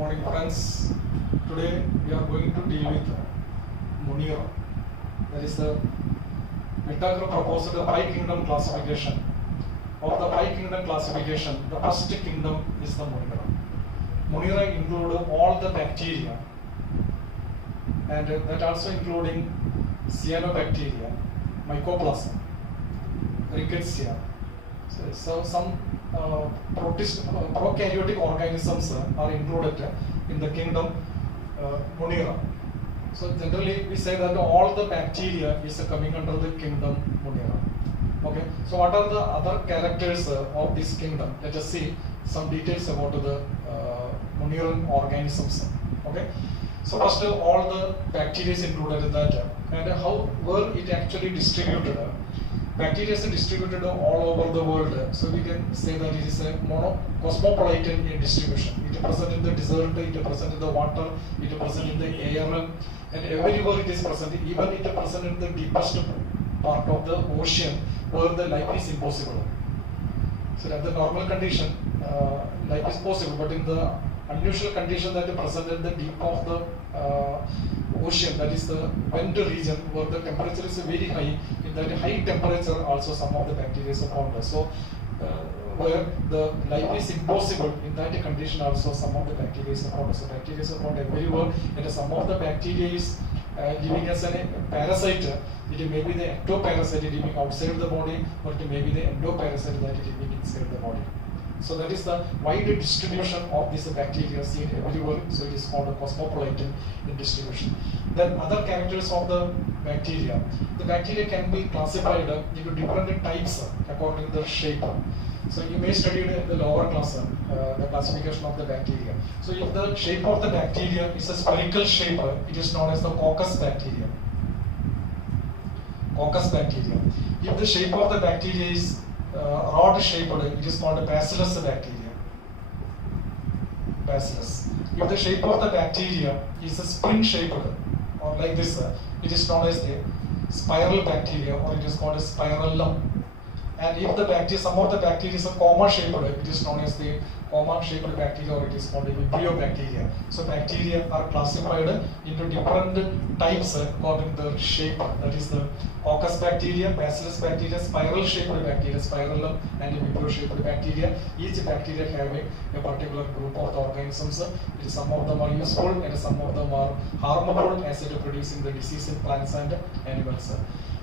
morning, friends. Today we are going to deal with Monera. That is the Whittaker proposed the five kingdom classification. Of the five kingdom classification, the first kingdom is the Monera. Monera include all the bacteria, and that also including cyanobacteria, mycoplasma, rickettsia. So some prokaryotic organisms are included in the kingdom Monera. So generally we say that all the bacteria is coming under the kingdom Monera. Okay. So what are the other characters of this kingdom? Let us see some details about the Moneran organisms. Okay. So first all the bacteria is included in that, and how were it actually distributed? Bacteria is distributed all over the world, so we can say that it is a cosmopolitan distribution. It is present in the desert, it is present in the water, it is present in the air, and everywhere it is present. Even it is present in the deepest part of the ocean where the life is impossible. So at the normal condition, life is possible, but in the unusual condition that is present in the deep of the ocean, that is the vent region where the temperature is very high. In that high temperature also some of the bacteria are found. So where the life is impossible, in that condition also some of the bacteria are found. So bacteria are found everywhere, and some of the bacteria is living as a parasite. It may be the ectoparasite living outside the body, or it may be the endoparasite that is living inside the body. So that is the wide distribution of this bacteria seen everywhere. So it is called a cosmopolitan distribution. Then other characters of the bacteria. The bacteria can be classified into different types according to the shape. So you may study in the lower class the classification of the bacteria. So if the shape of the bacteria is a spherical shape, it is known as the Coccus bacteria. Coccus bacteria. If the shape of the bacteria is rod shaped, it is called a Bacillus bacteria. Bacillus. If the shape of the bacteria is a spring shaped, or like this, it is known as the spiral bacteria, or it is called a spirillum. And if the bacteria, some of the bacteria is a comma shaped, it is known as the comma shaped bacteria, or it is called a vibrio bacteria. So bacteria are classified into different types according to the shape. That is the Coccus bacteria, Bacillus bacteria, spiral shaped bacteria, spirillum, and vibrio shaped bacteria. Each bacteria having a particular group of the organisms. Some of them are useful and some of them are harmful as it is producing the disease in plants and animals.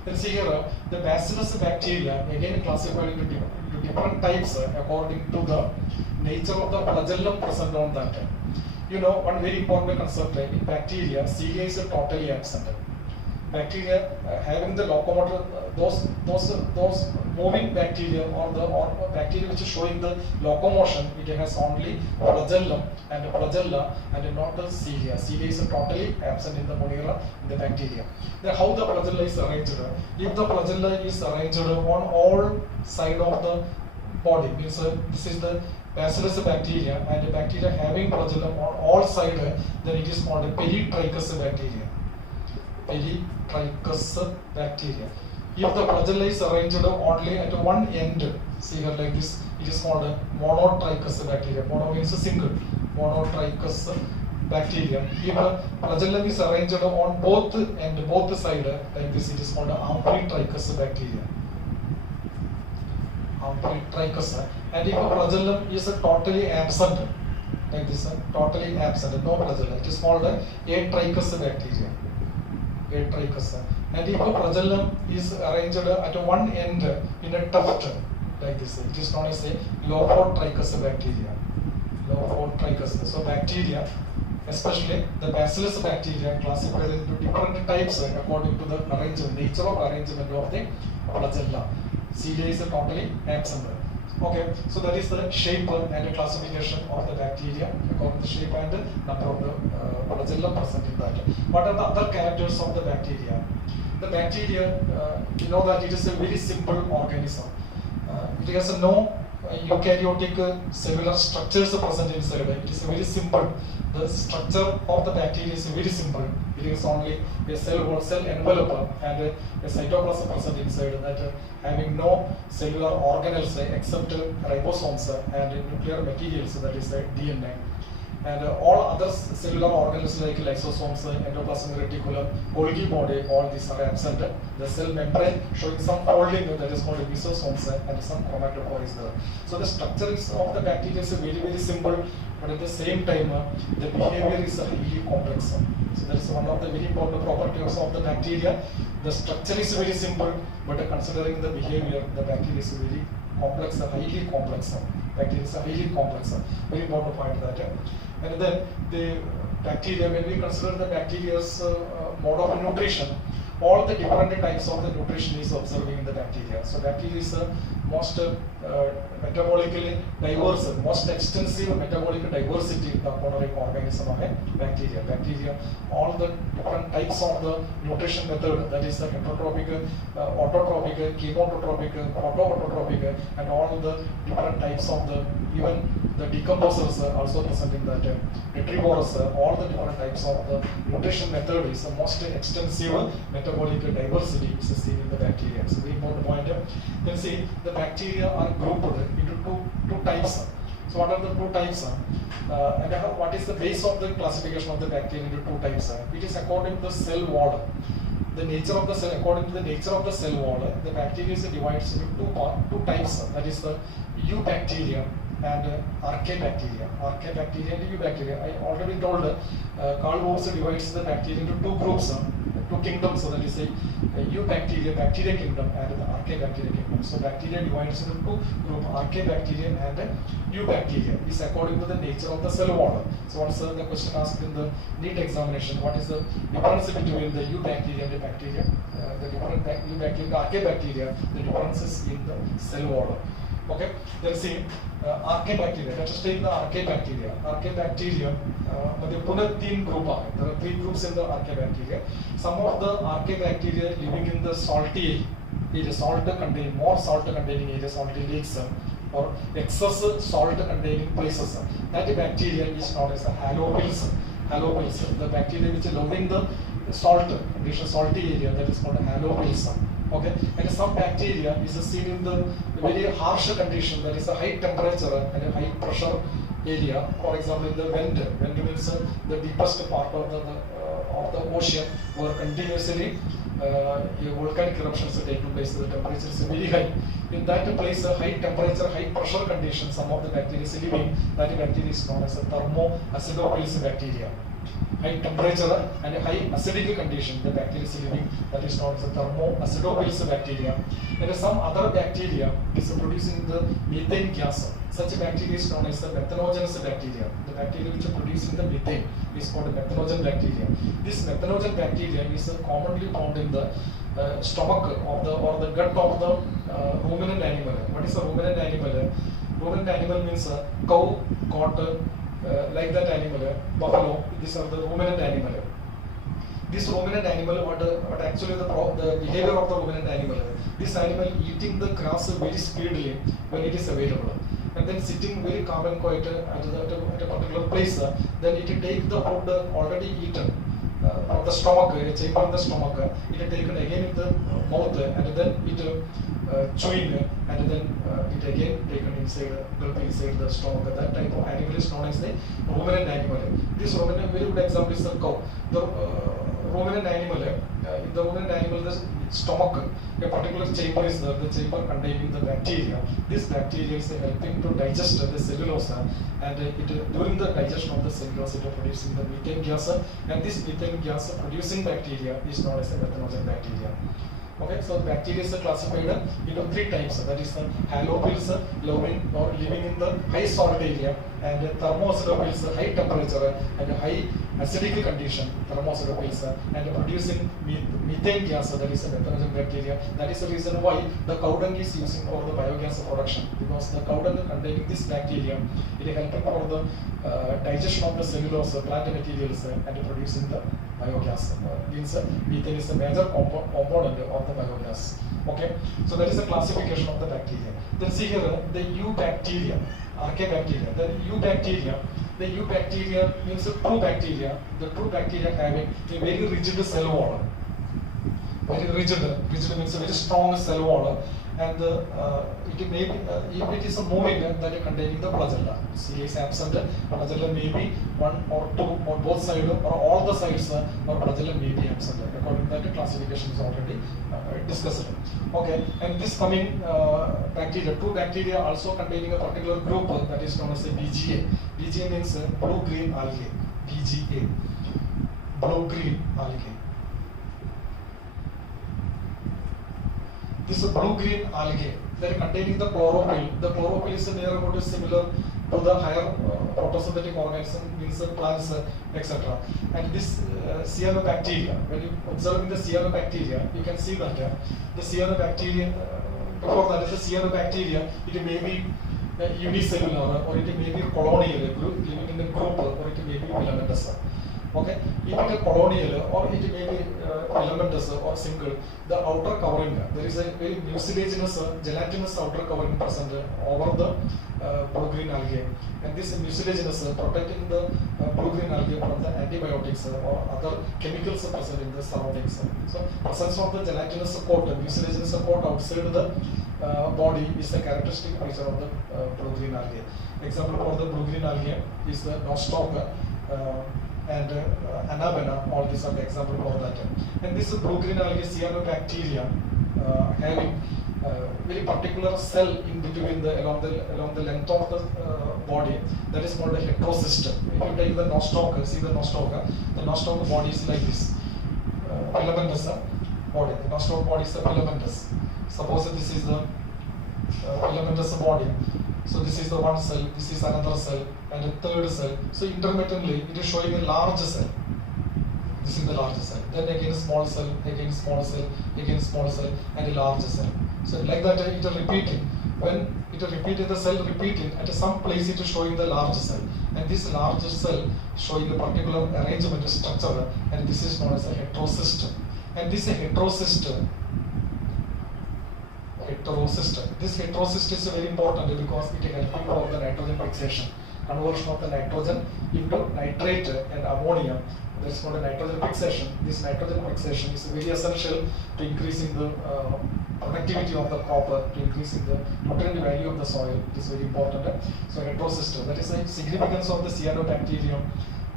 Let's see here, the Bacillus bacteria again classified into different types according to the nature of the flagellum present on that. You know, one very important concept in bacteria, cilia is totally absent. Bacteria having the locomotor, those moving bacteria or bacteria which is showing the locomotion, it has only flagellum and flagella and not the cilia. Cilia is totally absent in the Monera, in the bacteria. Then how the flagella is arranged? If the flagella is arranged on all sides of the body, means this is the Bacillus bacteria, and the bacteria having flagellum on all sides, then it is called a peritrichous bacteria. Peritrichous bacteria. If the flagella is arranged only at one end, see here like this, it is called a monotrichous bacteria. Mono means single. Monotrichous bacteria. If the flagellum is arranged on both sides like this, it is called amphitrichous bacteria. Amphitrichous. And if a flagellum is totally absent, like this, totally absent, no flagella, it is called atrichous bacteria. Atrichous. And if a flagellum is arranged at one end in a tuft, like this, it is known as a lophotrichous bacteria. Lophotrichous. So bacteria, especially the Bacillus bacteria, classified into different types according to the nature of arrangement of the flagella. Cilia is totally absent. Okay, so that is the shape and classification of the bacteria according to the shape and number of the flagella present in that. What are the other characters of the bacteria? The bacteria, you know that it is a very simple organism. It has no eukaryotic cellular structures present inside. It is very simple. The structure of the bacteria is very simple. It is only a cell envelope and a cytoplasm present inside that having no cellular organelles except ribosomes and nuclear materials, that is DNA. And all other cellular organelles like lysosomes, endoplasmic reticulum, Golgi body, all these are absent. The cell membrane showing some folding, that is called lysosomes, and some chromatophore is there. So the structure of the bacteria is very, very simple, but at the same time, the behavior is highly complex. So that is one of the very important properties of the bacteria. The structure is very simple, but considering the behavior, the bacteria is very complex, highly complex. Bacteria is highly complex. Very important point that. And then the bacteria, when we consider the bacteria's mode of nutrition, all the different types of the nutrition is observing in the bacteria. So bacteria is the most metabolically diverse, most extensive metabolic diversity in the micro organism of a bacteria. Bacteria, all the different types of the nutrition method, that is the heterotropic, autotrophic, chemosynthetic, photosynthetic, and all the different types of the, even the decomposers are also present in that. Retrievers, all the different types of the nutrition method is the most extensive metabolic diversity is seen in the bacteria. It's a very important point. Then see, the bacteria are grouped into two types. So what are the two types? And what is the base of the classification of the bacteria into two types? It is according to the cell wall. The nature of the cell, according to the nature of the cell wall, the bacteria is divided into two types. That is the eubacteria and archaebacteria. Archaebacteria and eubacteria. I already told Carl Woese divides the bacteria into two groups, two kingdoms. So that is a eubacteria, bacteria kingdom, and the archaebacteria kingdom. So bacteria divides into two groups, archaebacteria and eubacteria. Is according to the nature of the cell wall. So once the question asked in the NEET examination, what is the difference between the eubacteria and the bacteria? The different eubacteria and the archaebacteria, the difference is in the cell wall. Okay, then see archaebacteria. Let us take the archaebacteria. Archaebacteria, there are three groups in the archaebacteria. Some of the archaebacteria living in the salty areas, more salt containing areas, salty lakes, or excess salt containing places. That bacteria is known as the halophils. Halophils, the bacteria which live in the salty area, that is called halophils. Okay, and some bacteria is seen in the very harsh condition, that is a high temperature and a high pressure area. For example, in the vent means the deepest part of the ocean, where continuously volcanic eruptions take place. The temperature is very high. In that place, high temperature, high pressure condition, some of the bacteria is living. That bacteria is known as a thermoacidophilus bacteria. High temperature and a high acidic condition, the bacteria is living, that is known as a thermoacidophilus bacteria. And some other bacteria is producing the methane gas. Such a bacteria is known as the methanogenous bacteria. The bacteria which are producing the methane is called the methanogen bacteria. This methanogen bacteria is commonly found in the stomach of the or the gut of the ruminant animal. What is a ruminant animal? Ruminant animal means cow, goat, like that animal, buffalo. These are the ruminant animal. This ruminant animal, what actually the behavior of the ruminant animal? This animal eating the grass very speedily when it is available, and then sitting very calm and quiet at a particular place. Then it take the food already eaten from the stomach, a chamber in the stomach. It is taken again in the mouth, and then it chewing, and then it again taken inside the stomach. That type of animal is known as the ruminant animal. This ruminant, very good example is the cow. The ruminant animal, in the ruminant animal, the stomach, a particular chamber is there, the chamber containing the bacteria. This bacteria is helping to digest the cellulose, and during the digestion of the cellulose, it is producing the methane gas, and this methane gas producing bacteria is known as the methanogen bacteria. Okay, so bacteria is classified into three types. That is the halophils, living in the high salt area, and thermoacidophils, high temperature and high acidic condition, thermoacidophils, and producing methane gas, that is a methanogen bacteria. That is the reason why the cow dung is using for the biogas production, because the cow dung containing this bacteria, it is helping for the digestion of the cellulose, plant materials, and producing the biogas. Means methane is a major component of the biogas. Okay, so that is the classification of the bacteria. Then see here the eubacteria, archaebacteria. The eubacteria means a true bacteria. The true bacteria having a very rigid cell wall. Very rigid means a very strong cell wall, and it may be, if it is a moving that containing the flagella. Cilia is absent, flagella may be one or two or both sides or all the sides, or flagella may be absent. According to that, classification is already discussed. Okay, and this coming bacteria, two bacteria also containing a particular group that is known as a BGA. BGA means blue-green algae. BGA, blue-green algae. This blue-green algae, they are containing the chlorophyll. The chlorophyll is near about similar to the higher photosynthetic organism, means plants, etc. And this cyanobacteria, when you observe the cyanobacteria, you can see that the cyanobacteria, before that, the cyanobacteria, it may be unicellular, or it may be colonial, living in a group, or it may be filamentous. Okay, if it is colonial, or it may be filamentous or single, the outer covering, there is a very mucilaginous, gelatinous outer covering present over the blue-green algae, and this mucilaginous protecting the blue-green algae from the antibiotics or other chemicals present in the surroundings. So, presence of the gelatinous coat, mucilaginous coat outside the body is the characteristic feature of the blue-green algae. Example for the blue-green algae is the nostoc and anabena. All these are the example for that. And this blue-green algae cyanobacteria having very particular cell in between along the length of the body, that is called a heterocyst. If you take the nostoc, see the nostoc body is like this, filamentous body. The nostoc body is the filamentous. Suppose this is the filamentous body. So this is the one cell, this is another cell, and a third cell. So intermittently, it is showing a large cell. This is the large cell. Then again small cell, again small cell, again small cell, and a large cell. So like that, it is repeating. When it is repeating, the cell repeating, at some place it is showing the large cell. And this large cell showing a particular arrangement structure, and this is known as a heterocyst. And this heterocyst, this heterocyst is very important because it is helping for the nitrogen fixation, conversion of the nitrogen into nitrate and ammonia. That is called a nitrogen fixation. This nitrogen fixation is very essential to increasing the productivity of the crop, to increasing the nutrient value of the soil. It is very important. So heterocyst, that is the significance of the cyanobacterium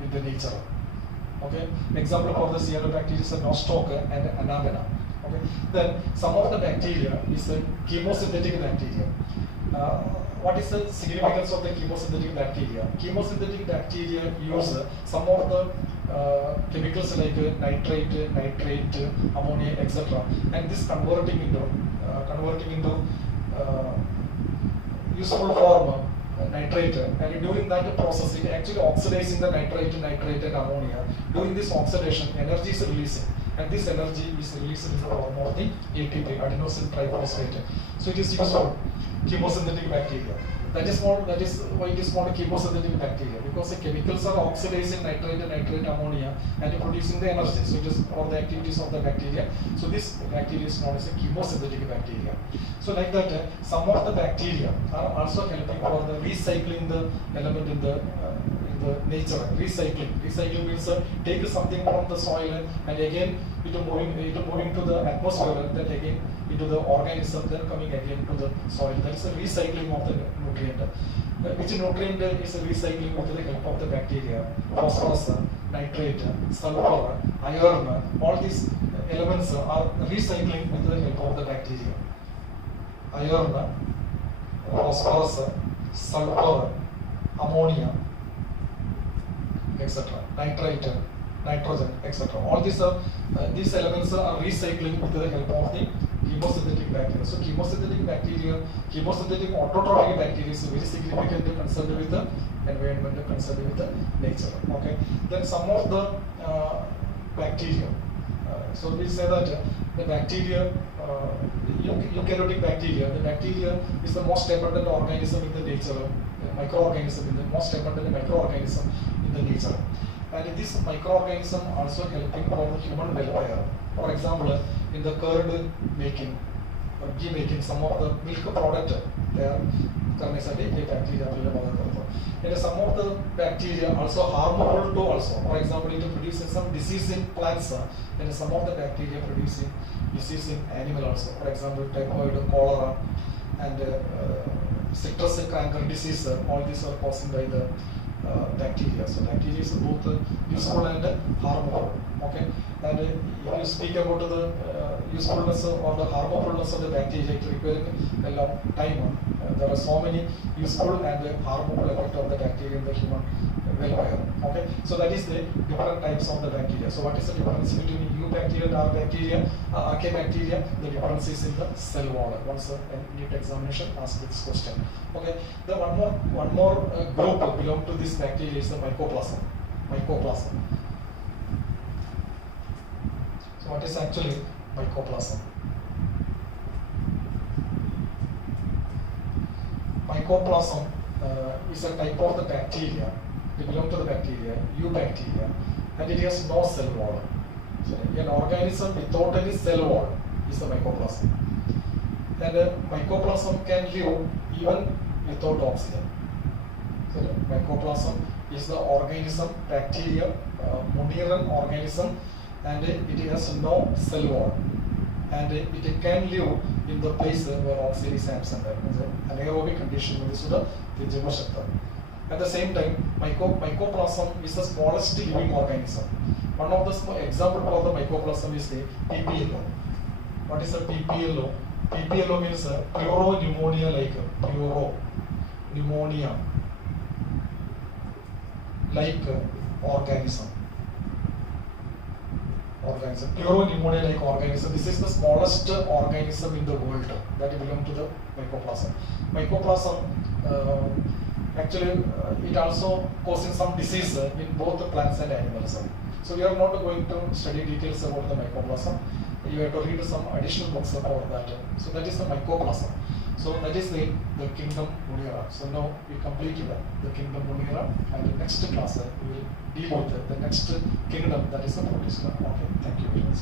in the nature. Okay. Example for the cyanobacteria is a nostoc and anabena. Okay. Then some of the bacteria is a chemosynthetic bacteria. What is the significance of the chemosynthetic bacteria? Chemosynthetic bacteria use some of the chemicals like nitrate, ammonia, etc. And this converting into useful form, nitrate, and during that process it actually oxidizing the nitrate and ammonia. During this oxidation, energy is releasing, and this energy is released in the form of the ATP, adenosine triphosphate. So it is useful chemosynthetic bacteria. That is why it is called chemosynthetic bacteria, because the chemicals are oxidizing nitrate, ammonia, and producing the energy. So it is all the activities of the bacteria. So this bacteria is known as a chemosynthetic bacteria. So like that, some of the bacteria are also helping for the recycling the element in the nature. Recycling means take something from the soil and again it moving to the atmosphere, then again into the organism, then coming again to the soil. That is a recycling of the nutrient. Which nutrient is recycling with the help of the bacteria? Phosphorus, nitrate, sulfur, iron, all these elements are recycling with the help of the bacteria. Iron, phosphorus, sulfur, ammonia, etc. Nitrate, nitrogen, etc. All these elements are recycling with the help of the chemosynthetic bacteria. So chemosynthetic autotrophic bacteria is very significant, concerned with the environment, concerned with the nature. Okay. Then some of the bacteria. So we say that the bacteria, eukaryotic bacteria, the bacteria is the most abundant organism in the nature, microorganism in the most abundant microorganism in the nature. And this microorganism also helping for human welfare. For example, in the curd making or ghee making, some of the milk product They are carnicidal bacteria. And some of the bacteria also harmful to also. For example, it produces some disease in plants, and some of the bacteria producing disease in animal also. For example, typhoid, cholera, and citrus canker disease. All these are caused by the bacteria. So bacteria is both useful and harmful. Okay, and if you speak about the usefulness or the harmfulness of the bacteria, it requires a long time. There are so many useful and harmful effects of the bacteria in the human welfare. Okay, so that is the different types of the bacteria. So what is the difference between eubacteria and Arbacteria? Archaebacteria, the difference is in the cell wall. Once a NEET examination asks this question. Okay, the one more group belong to this bacteria is the mycoplasm. Mycoplasm. So what is actually mycoplasm? Mycoplasm is a type of the bacteria. They belong to the bacteria, eubacteria, and it has no cell wall. So an organism without any cell wall is the mycoplasm. And mycoplasm can live even without oxygen. So the mycoplasm is the organism, bacteria, Moneran organism, and it has no cell wall. And it can live in the place where oxygen is absent. Anaerobic condition. At the same time, mycoplasm is the smallest living organism. One of the example for the mycoplasm is the PPLO. What is a PPLO? PPLO means pneumonia like organism. Pneumonia like organism. This is the smallest organism in the world that belongs to the mycoplasm. Mycoplasm actually it also causes some disease in both the plants and animals. So we are not going to study details about the mycoplasm. You have to read some additional books about that. So that is the mycoplasm. So that is the Kingdom Monera. So now we completed the Kingdom Monera, and the next class we will deal with the next kingdom, that is the protista. Okay, thank you very much.